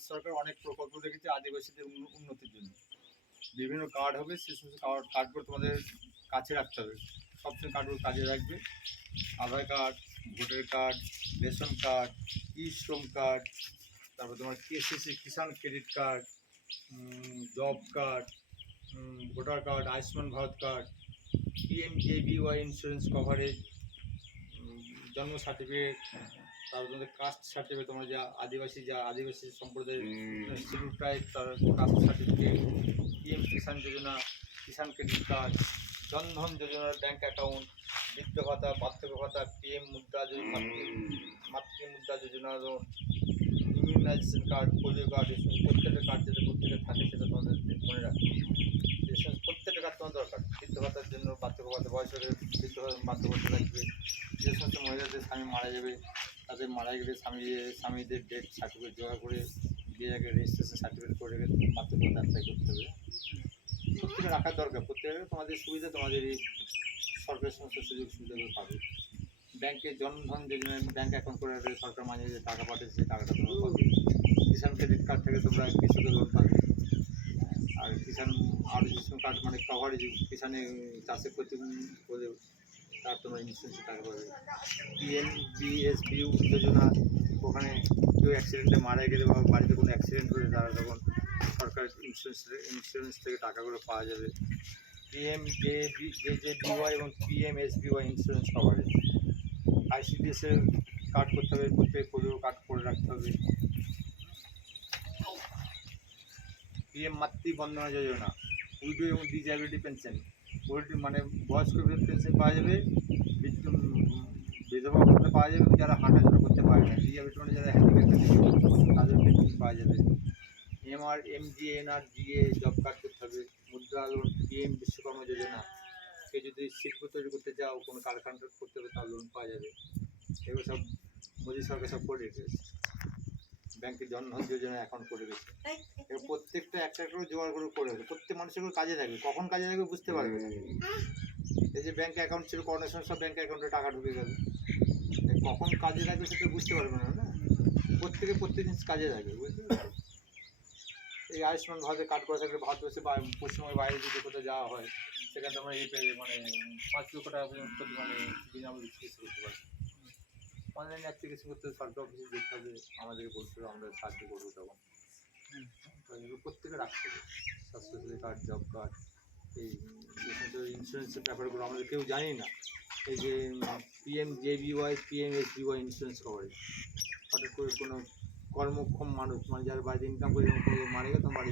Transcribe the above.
ভারত সরকার অনেক প্রকল্প রেখেছে আদিবাসীদের উন্নতির জন্য। বিভিন্ন কার্ড হবে, সে সমস্ত কার্ডগুলো তোমাদের কাছে রাখতে হবে। সবসময় কার্ডগুলো কাজে রাখবে। Aadhaar card, voter card, ration card, e Shram card, তারপর তোমার KCC Kisan credit card, job card, voter card, Ayushman Bharat card, PMJBY insurance coverage, জন্ম সার্টিফিকেট, তারপর তোমাদের কাস্ট সার্টিফিকেট, তোমরা যা আদিবাসী সম্প্রদায়ের শিডিউল ট্রাইব তার caste certificate, PM Kisan Yojana, Kisan credit card, Jandhan যোজনার ব্যাঙ্ক অ্যাকাউন্ট, বৃদ্ধ ভাতা, বার্ধক্য ভাতা, পিএম মুদ্রা মাতৃ Mudra Yojana, immunisation card, polio card, এই সমস্ত প্রত্যেকটা কার্ড যাতে প্রত্যেকের থাকে সেটা তোমাদের মনে রাখবে। এই সমস্ত প্রত্যেকটা কার্ড তোমার দরকার। বৃদ্ধ ভাতার জন্য, বার্ধক্য ভাতা, বয়স হলে বৃদ্ধ বার্ধক্য ভাতা লাগবে। যে সমস্ত মহিলাদের স্বামী মারা যাবে তাদের মারা গেলে স্বামীদের ডেথ সার্টিফিকেট জোগাড় করে দিয়ে আগে রেজিস্ট্রেশন সার্টিফিকেট করে বার্ধক্য ভাতা অ্যাপ্লাই করতে হবে। প্রত্যেকে রাখার দরকার। প্রত্যেকের তোমাদের সুবিধা, তোমাদের এই সরকারের সমস্ত সুযোগ সুবিধাগুলো পাবে। ব্যাংকে জনধন যোজনায় ব্যাঙ্ক অ্যাকাউন্ট করে রাখলে সরকার মাঝে যে টাকা পাঠিয়েছে সেই টাকাটা তোমরা পাবে। কিষাণ ক্রেডিট কার্ড থেকে তোমরা কৃষকের লোন পাবে। আর কিষাণ আর যেসব কার্ড মানে কভারেজ, কিষাণে চাষে ক্ষতি করে তার তোমরা ইন্স্যুরেন্সের টাকা পাবে। পিএমবিএসবিউ যোজনা, ওখানে কেউ অ্যাক্সিডেন্টে মারা গেলে বা বাড়িতে কোনো অ্যাক্সিডেন্ট হলে তারা তখন সরকার ইন্স্যুরেন্স থেকে টাকাগুলো পাওয়া যাবে। পিএমজেবিওয়াই এবং পিএমএসবিওয়াই ইন্স্যুরেন্স কভারেজ। আইসিডিএসের কার্ড করতে হবে, প্রত্যেক পোলিও কার্ড করে রাখতে হবে। পিএম মাতৃ বন্দনা যোজনা, উইডো এবং ডিসএবিলিটি পেনশন, মানে বয়স্ক পেনশন পাওয়া যাবে, বিধবা ভাতা পাওয়া যাবে, যারা হাঁটাচলা করতে পারে না, ডিসএবিলিটি মানে যারা হ্যান্ডিক্যাপ তাদের পেনশন পাওয়া যাবে। এমজিএনআরজিএ জব কার্ড করতে হবে। মুদ্রা লোন, পিএম বিশ্বকর্মা যোজনা, কেউ যদি শিল্প তৈরি করতে চাও, কোনো কারখানা করতে হবে, তার লোন পাওয়া যাবে। এগুলো সব মোদী সরকার সব করে রেখেছে। ব্যাংকে জনধন যোজনা অ্যাকাউন্ট করে গেছে। এবার প্রত্যেকটা একটা করে জোগাড় করে রাখবে। প্রত্যেক মানুষের কাজে থাকবে, কখন কাজে থাকবে বুঝতে পারবে না। এই যে ব্যাংক অ্যাকাউন্ট ছিল, করোনার সময় সব ব্যাংক অ্যাকাউন্টে টাকা ঢুকে গেল, কখন কাজে থাকবে সেটা বুঝতে পারবে না। না, প্রত্যেক জিনিস কাজে থাকবে, বুঝতে পারবে। এই আয়ুষ্মান ভারতের কার্ড করা থাকলে ভারতবর্ষে বা পশ্চিমবঙ্গের বাইরে যদি কোথাও যাওয়া হয়, সেখানে আমরা এই মানে 5 লক্ষ টাকা পর্যন্ত মানে বিনামূল্যে চিকিৎসা করতে পারি। অনলাইনে এক চিকিৎসা করতে সরকার অফিসে যেতে হবে, আমাদেরকে বলতে হবে, আমরা সাহায্য করবো তখন। এগুলো প্রত্যেকে রাখতে হবে। স্বাস্থ্যসাথী কার্ড, জব কার্ড, এই যে সমস্ত ইন্স্যুরেন্সের ব্যাপারগুলো আমাদের কেউ জানি না। এই যে পিএমজেবিওয়াই, পিএমএসবিওয়াই ইন্স্যুরেন্স কভারেজ, হঠাৎ করে কোনো কর্মক্ষম মানুষ, মানে যার বাড়িতে ইনকাম করে মারা গেল, তখন বাড়ি